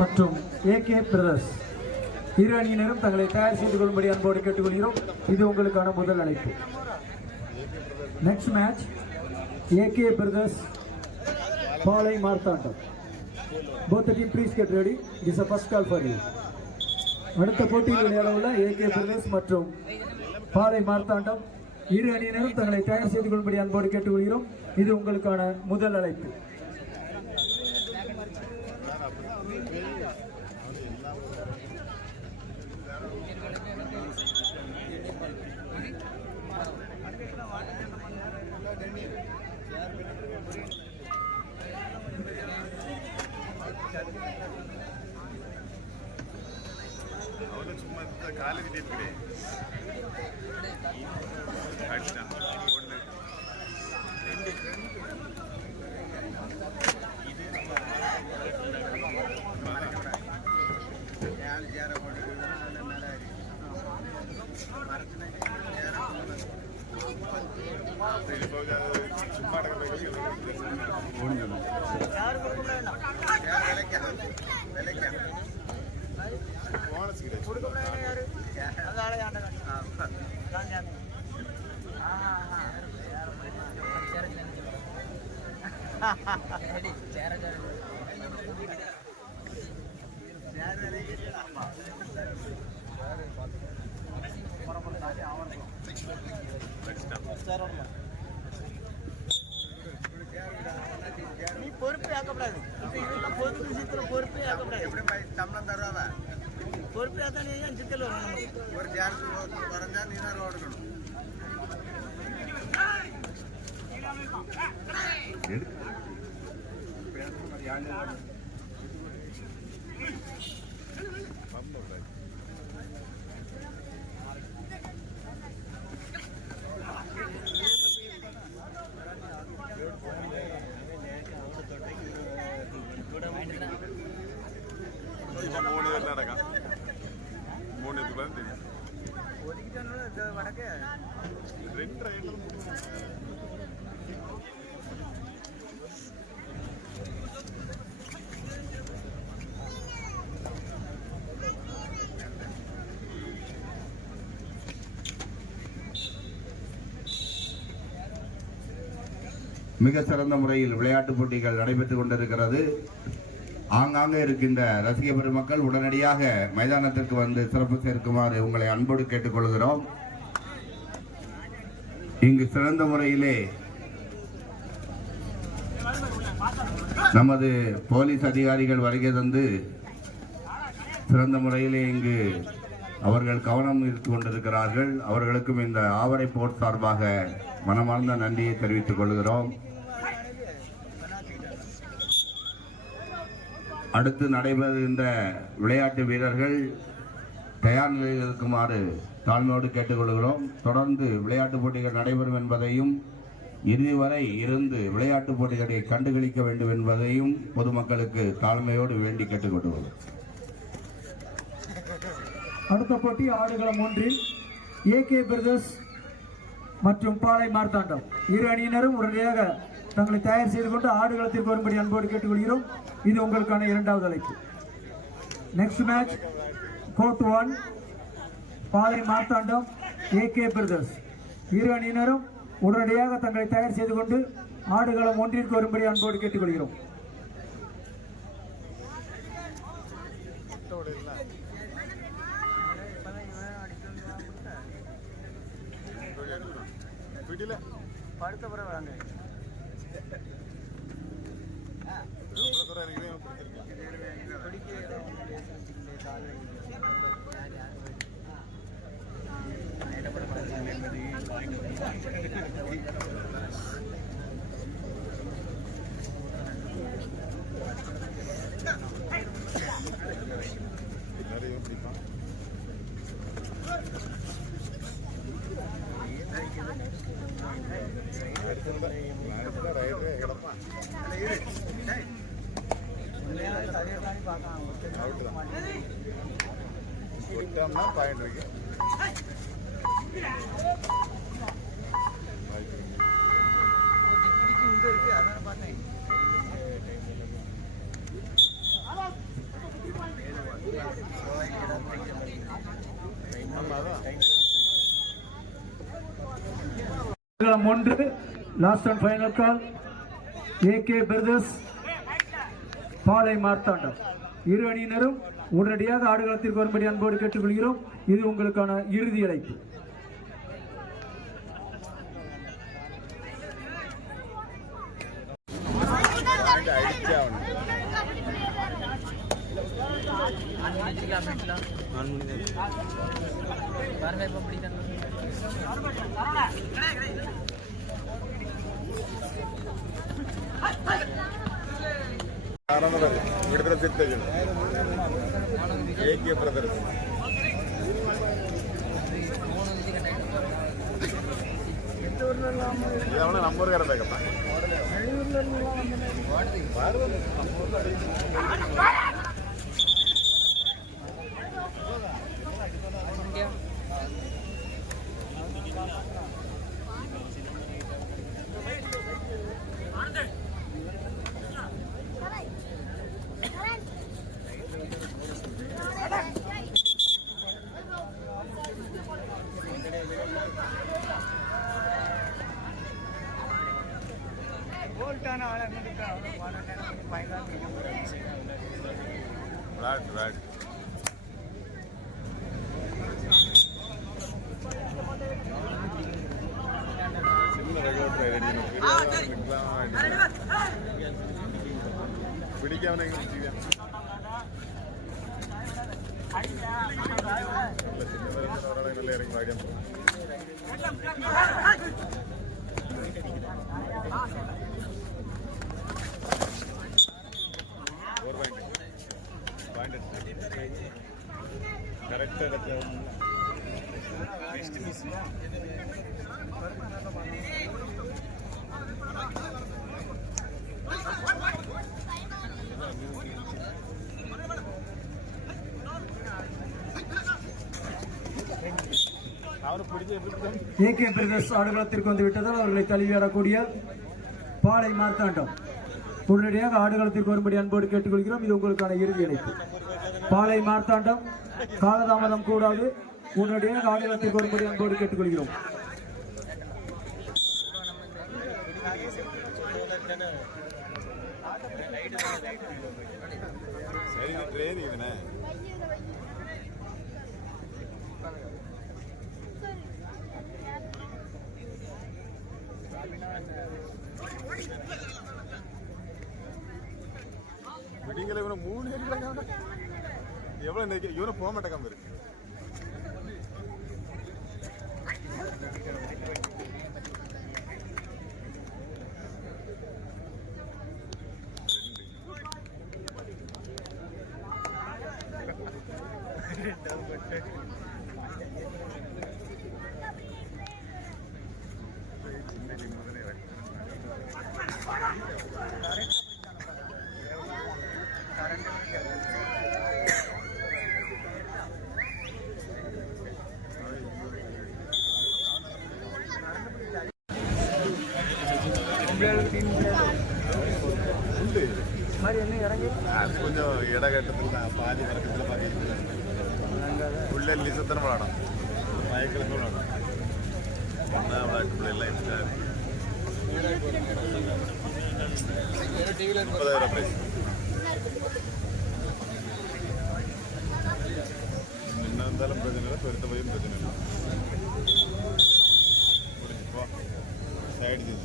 மற்றும் AK brothers இரு அணியினரும் தங்களை தயார் செய்து கொள்ளும்படி அன்போடு கேட்டுக்கொள்கிறோம். இது உங்களுக்கான முதல் அழைப்பு. நெக்ஸ்ட் மேட்ச் ஏகே பிரதர்ஸ் பாலை Marthandam. Both the team please get ready. This is a first call for you. அடுத்த போட்டியில் விளையாடவுள்ள ஏகே பிரதர்ஸ் மற்றும் பாலை மார்த்தாண்டம் இரு அணியினரும் தங்களை தயார் செய்து கொள்ளும்படி அன்போடு கேட்டுக்கொள்கிறோம். இது உங்களுக்கான முதல் அழைப்பு. பொறுப்பே ஆக்கப்படாது. பொறுப்பு விஷயத்துல பொறுப்பே ஆக்கப்படாது. சம்பளம் தருவாங்க. பொறுப்பே ஆத்தானே சிக்கல் வரும். ஒரு ஜார்ஜ் வரைஞ்சா நீ தான் ஓடணும். மிக சிறந்த முறையில் விளையாட்டுப் போட்டிகள் நடைபெற்றுக் கொண்டிருக்கிறது. ஆங்காங்கே இருக்கின்ற ரசிக பெருமக்கள் உடனடியாக மைதானத்திற்கு வந்து சிறப்பு சேர்க்குமாறு உங்களை அன்போடு கேட்டுக்கொள்கிறோம். இங்கு சிறந்த முறையிலே நமது போலீஸ் அதிகாரிகள் வருகை தந்து சிறந்த முறையிலே இங்கு அவர்கள் கவனம் ஈர்த்து கொண்டிருக்கிறார்கள். அவர்களுக்கும் இந்த ஆவரை போர்ட் சார்பாக மனமார்ந்த நன்றியை தெரிவித்துக் கொள்கிறோம். அடுத்து நடைபெறுகின்ற விளையாட்டு வீரர்கள் தயார் நிலையில் இருக்குமாறு தாழ்மையோடு கேட்டுக்கொள்கிறோம். தொடர்ந்து விளையாட்டுப் போட்டிகள் நடைபெறும் என்பதையும் இறுதி வரை இருந்து விளையாட்டுப் போட்டிகளை கண்டுகளிக்க வேண்டும் என்பதையும் பொதுமக்களுக்கு தாழ்மையோடு வேண்டி கேட்டுக்கொள்கிறோம். அடுத்த போட்டி ஆடுகளம் 1 ஏகே பிரதர்ஸ் மற்றும் பாலை மார்த்தாண்டம் இரு அணியினரும் உடனடியாக தங்களை தயார் செய்து கொண்டு ஆடுகளத்திற்கு வரும்படி அன்போடு கேட்டுக்கொள்கிறோம். இது உங்களுக்கான இரண்டாவது அழைப்பு. நெக்ஸ்ட் மேட்ச் கோர்ட் 1 பாலை மார்த்தாண்டம் ஏகே பிரதர்ஸ் இரு அணியினரும் உடனடியாக தங்களை தயார் செய்து கொண்டு ஆடுகளம் 1 வரும்படி அன்போடு கேட்டுக்கொள்கிறோம். படுத்த பிறகு வாங்க. 1 last and final call. AK brothers Palai Marthandam. இரு அணியினரும் உடனடியாக ஆடுகளத்திற்கு வரும்படி அன்போடு கேட்டுக்கொள்கிறோம். இது உங்களுக்கான இறுதி அழைப்பு. విడుదల సిద్ధంగా ఏకే బ్రదర్స్ ఇదేమన్నా నమ్మరు కదా కదా right. പിടിക്കാവനെങ്കിലും ചെയ്യാം ഒരാളെ നല്ല ഇറങ്ങി വാടിയാൻ പോകും കറക്റ്റ് ஏகே பிரதர்ஸ் ஆடுகளத்திற்கு வந்து விட்டதால் அவர்களை தழுவியாடக்கூடிய பாளை மார்த்தாண்டம் உடனடியாக ஆடுகளத்திற்கு வரும்படி அன்போடு கேட்டுக்கொள்கிறோம். இது உங்களுக்கான இறுதி அழைப்பு. பாளை மார்த்தாண்டம் காலதாமதம் கூடாது. உடனடியாக ஆடுகளத்திற்கு வரும்படி அன்போடு கேட்டுக்கொள்கிறோம். விடிங்கல இவனை 3 ஏறிட்டாங்க. எவ்வளவு நேரம் இவனை போக மாட்டேங்க இருக்கு. கொஞ்சம் இடகட்டத்தில் பாதி பறக்கத்தில் பார்க்க உள்ளே லிசத்தனை விளாடும் மயக்கிழமை விளாடும் என்ன விளையாட்டு பிள்ளைலாம் இருக்காரு 30,000 பிரைஸ் என்ன இருந்தாலும் பிரச்சனை இல்லை பெருத்த பையும் பிரச்சனை இல்லை முடிச்சுப்போ சைடு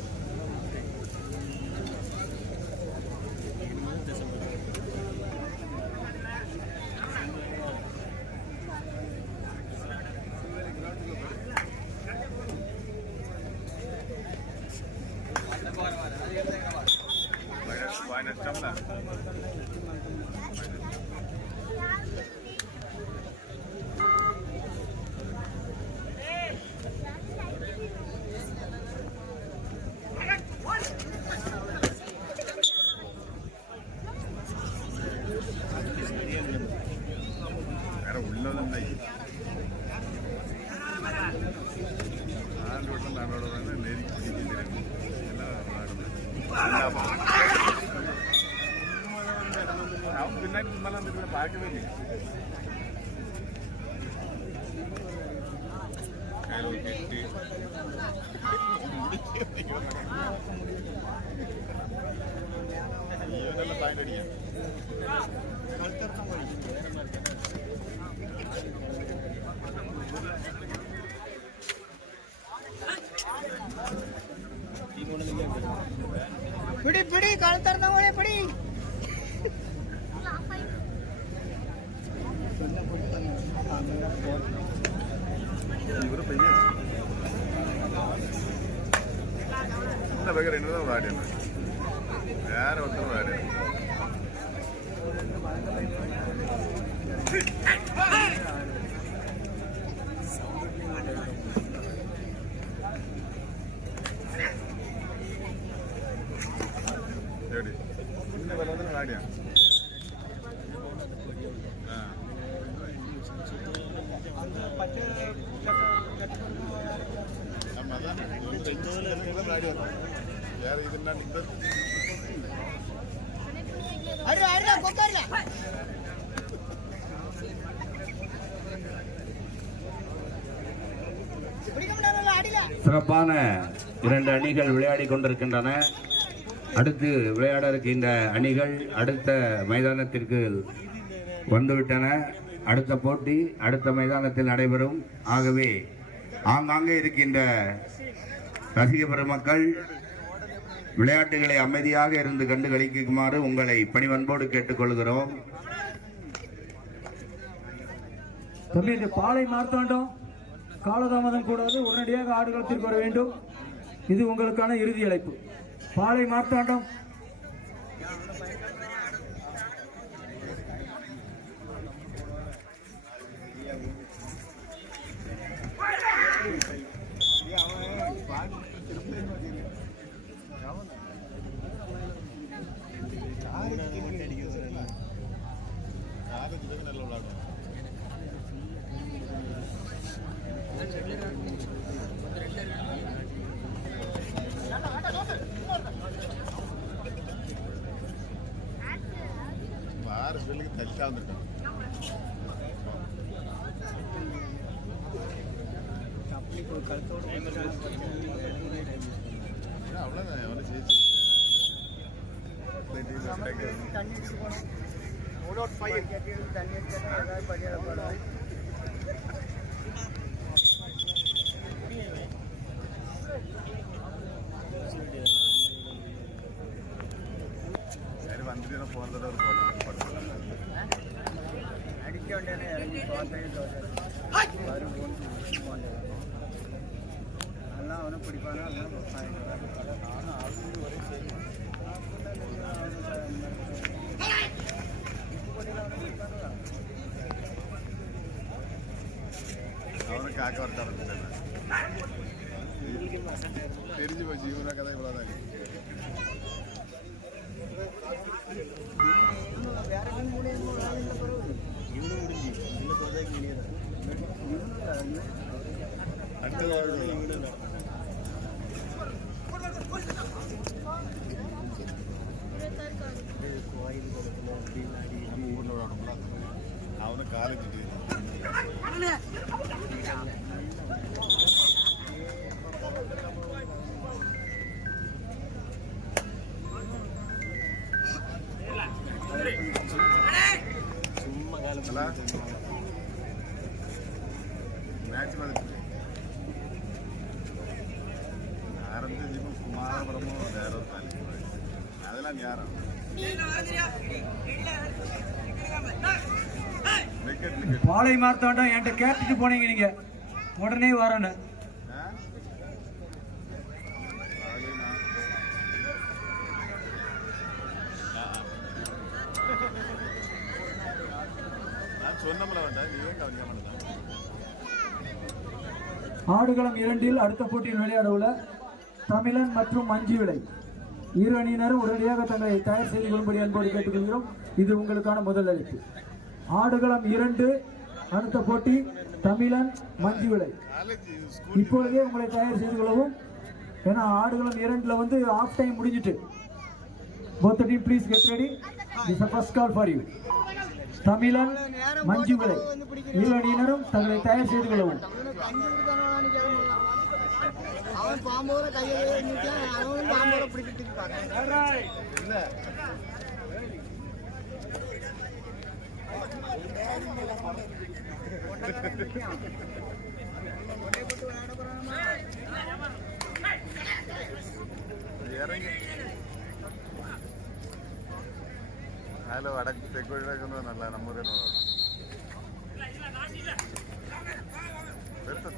இவனெல்லாம் பாயிண்ட் அடிக்க பிடி பிடி கழுத்தறதவங்களே பிடி இவரு பையன் இந்த பக்கம் ரெண்டு தான் விளையாடினேன் வேற ஒருத்தர் விளையாடினேன் சரி இந்த வேலை வந்து விளையாடியா ஆமா அதான் விளையாடி வரணும் வேற இதுன்னா நீங்க அடி அடி கொக்கறல பிடிக்க முடியல அடில சிறப்பான 2 அணிகள் விளையாடி கொண்டிருக்கின்றன. அடுத்து விளையாட இருக்கின்ற அணிகள் அடுத்த மைதானத்திற்கு வந்துவிட்டன. அடுத்த போட்டி அடுத்த மைதானத்தில் நடைபெறும். ஆகவே ஆங்காங்கே இருக்கின்ற ரசிக பெருமக்கள் விளையாட்டுகளை அமைதியாக இருந்து கண்டு களிக்குமாறு உங்களை பணிவன்போடு கேட்டுக்கொள்கிறோம். தம்பி, இந்த பாலை மார்த்தாண்டம் காலதாமதம் கூடாது, உடனடியாக ஆடுகளத்திற்கு வர வேண்டும். இது உங்களுக்கான இறுதி அழைப்பு. பாலை மார்த்தாண்டம் நல்ல விளையாடும் ஆறு சொல்லுக்கு தச்சா வந்துட்டான் அவ்வளோதான் அவனை ஜெயிச்சு தண்ணி அடிச்சு போனோம் தண்ணி அடிச்சா ஏதாவது படியாடப்படும் சரி வந்துட்டு போகிறதோட ஒரு போட்டோம் அடிக்க வேண்டியது இறங்கி வரும் அதெல்லாம் அவனும் பிடிப்பானா அவனுக்கு காக்க வரத்தான் தெரிஞ்சு போச்சு இவனா கதை இவ்வளோதான் வேற நம்ம ஊரில் விளையாடும்ல அவனுக்கு காலேஜ் மேட்ச் பார்த்துட்டு ஆரம்பிச்சு இப்போ குமாரபுரமும் வேற ஒரு தாலி அதெல்லாம் யாரும் பாலை மார்த்தாண்டம் என்கிட்ட கேட்டுட்டு போனீங்க, நீங்க உடனே வரணும். ஆடுகளம் 2 அடுத்த போட்டியில் விளையாட உள்ள தமிழன் மற்றும் மஞ்சு விளை இரு அணியினரும் உடனடியாக தங்களை தயார் செய்து கொள்ளும்படி அன்போடு கேட்டுக்கொள்கிறோம். இது உங்களுக்கான முதல் அழைப்பு. ஆடுகளம் 2 அடுத்த போட்டி தமிழன் மஞ்சு விளை. இப்பொழுதே உங்களை தயார் செய்து கொள்ளவும். ஏன்னா ஆடுகளம் 2ல வந்து ஆஃப் டைம் முடிஞ்சிட்டு. both the team please get ready. This is the first call for you. தமிழன் மஞ்சு விளை இரு அணியினரும் தங்களை தயார் செய்து கொள்ளவும். கஞ்சி கொடுத்தானு கிளம்பலாம். அவன் பாம்போட கையை அவனும் பாம்போட பிடிக்கிட்டு ഇറങ്ങി ഹലോ വടക്ക് തെക്ക് വഴിക്കുന്നതല്ല നമ്മുടെ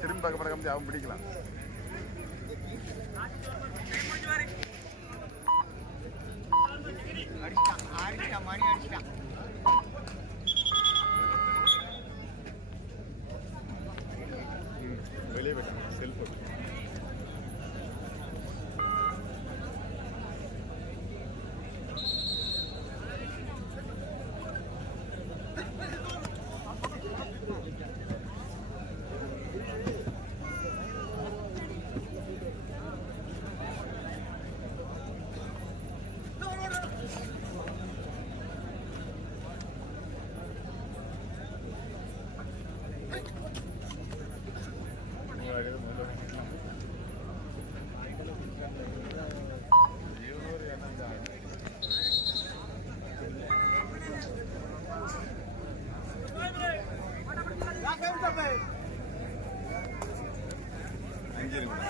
திரும்பி பார்க்க படம் அவன் பிடிக்கலாம் மணி அடிச்சிட்டான். வெளியே போயிட்டான் செல்போன்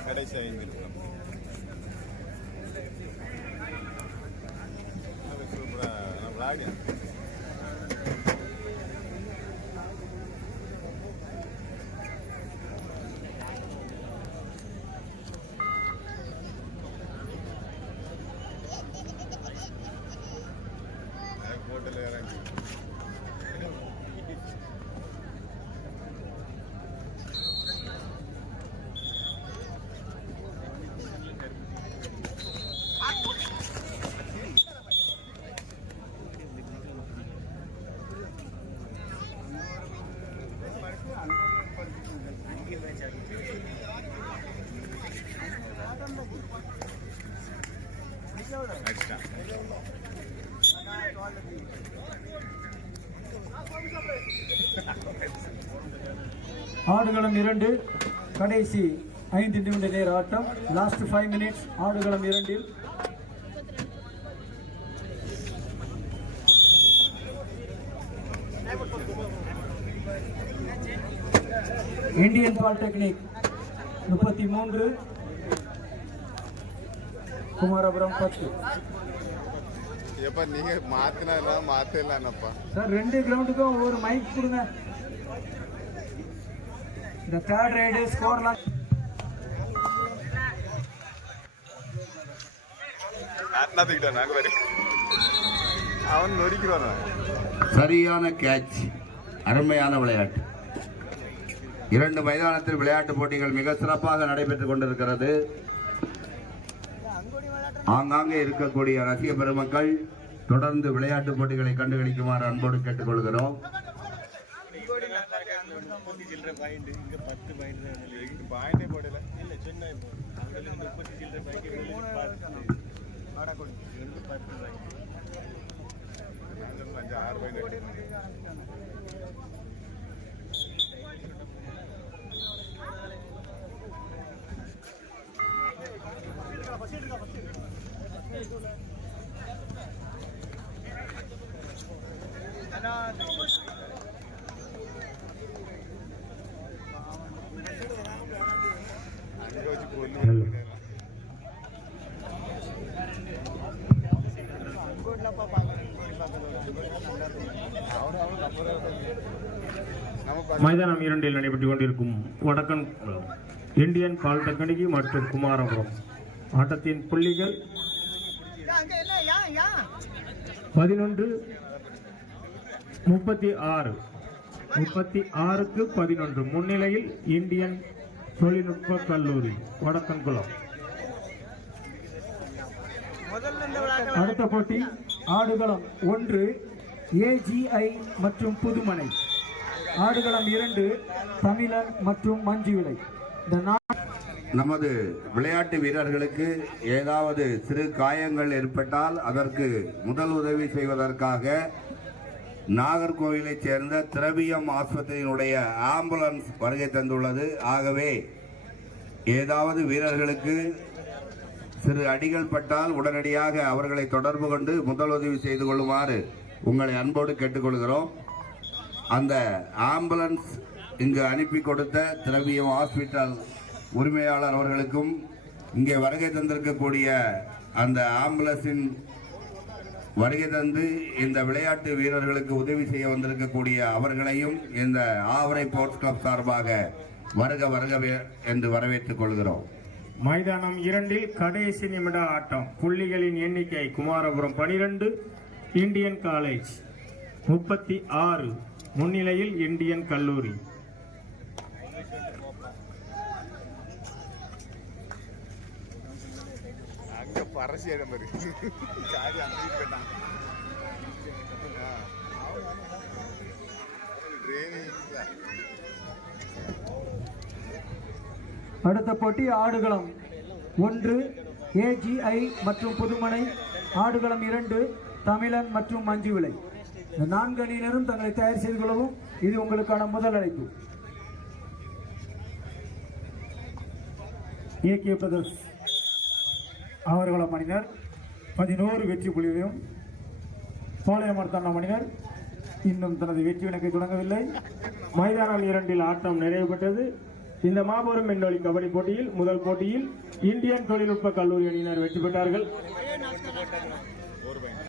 கடைசி 5 நிமிஷம் சூப்பரா நான் விளையாடி ஹோட்டல் இறங்கி ஆடுகளம் 2 கடைசி 5 நிமிட நேர ஆட்டம். Last 5 minutes. ஆடுகளம் 2 இந்தியன் பாலிடெக்னிக் 33 குமாரபுரம் 10. எப்ப நீங்க மாத்தினா மாத்தலப்பா சார் 2 கிரவுண்டுக்கும் ஒவ்வொரு மைக் கொடுங்க. இந்த தேர்ட் ரைடு ஸ்கோர்லாம் அவன் நொறுக்கிறான். சரியான கேட்ச், அருமையான விளையாட்டு. 2 மைதானத்தில் விளையாட்டு போட்டிகள் மிக சிறப்பாக நடைபெற்றுக் கொண்டிருக்கிறது. ஆங்காங்கே இருக்கக்கூடிய ரசிக பெருமக்கள் தொடர்ந்து விளையாட்டு போட்டிகளை கண்டுகளிக்குமாறு அன்போடு கேட்டுக்கொள்கிறோம். மைதானம் 2 நடைபெற்றுக் கொண்டிருக்கும் வடக்கன் இந்தியன் பாலிடெக்னிக் மற்றும் குமாரபுரம் ஆட்டத்தின் புள்ளிகள் 11-36 11 முன்னிலையில் இந்தியன் தொழில்நுட்ப கல்லூரி வடக்கன்குளம். அடுத்த போட்டி ஆடுகளம் 1 AGI மற்றும் புதுமனை. ஆடுகளம் 2 தமிழன் மற்றும் மஞ்சுவிளை. நமது விளையாட்டு வீரர்களுக்கு ஏதாவது சிறு காயங்கள் ஏற்பட்டால் அதற்கு முதல் உதவி செய்வதற்காக நாகர்கோவிலைச் சேர்ந்த திரவியம் ஆஸ்பத்திரியினுடைய ஆம்புலன்ஸ் வருகை தந்துள்ளது. ஆகவே ஏதாவது வீரர்களுக்கு சிறு அடிகள் பட்டால் உடனடியாக அவர்களை தொடர்பு கொண்டு முதலுதவி செய்து கொள்ளுமாறு உங்களை அன்போடு கேட்டுக்கொள்கிறோம். அந்த ஆம்புலன்ஸ் இங்கு அனுப்பி கொடுத்த திரவியம் ஹாஸ்பிட்டல் உரிமையாளர் அவர்களுக்கும் இங்கே வருகை தந்திருக்கக்கூடிய அந்த ஆம்புலன்ஸின் வருகை தந்து இந்த விளையாட்டு வீரர்களுக்கு உதவி செய்ய வந்திருக்கக்கூடிய அவர்களையும் இந்த ஆவரை ஸ்போர்ட்ஸ் கிளப் சார்பாக வருக வருக என்று வரவேற்றுக் கொள்கிறோம். மைதானம் 2 கடைசி நிமிட ஆட்டம். புள்ளிகளின் எண்ணிக்கை குமாரபுரம் 12, இந்தியன் காலேஜ் 36, முன்னிலையில் இந்தியன் கல்லூரி. அங்க பரசியம் பாரு காரி அங்கே போயிட்டான் ட்ரெயினிங்ல. அடுத்த போட்டி ஆடுகளம் 1 AGI மற்றும் புதுமனை, ஆடுகளம் 2 தமிழன் மற்றும் மஞ்சுவிளை. இந்த 4 அணியினரும் தங்களை தயார் செய்து கொள்ளவும். இது உங்களுக்கான முதல் அழைப்பு. AK பிரதர்ஸ் அவர்களம் அணியினர் 11 வெற்றி புள்ளிகளையும், பாளையமர்த்தான அணியினர் இன்னும் தனது வெற்றி கணக்கை தொடங்கவில்லை. மைதானம் 2 ஆட்டம் நிறைவு பெற்றது. இந்த மாபெரும் விண்வெளி கபடி போட்டியில் முதல் போட்டியில் இந்தியன் தொழில்நுட்ப கல்லூரி அணியினர் வெற்றி பெற்றார்கள்.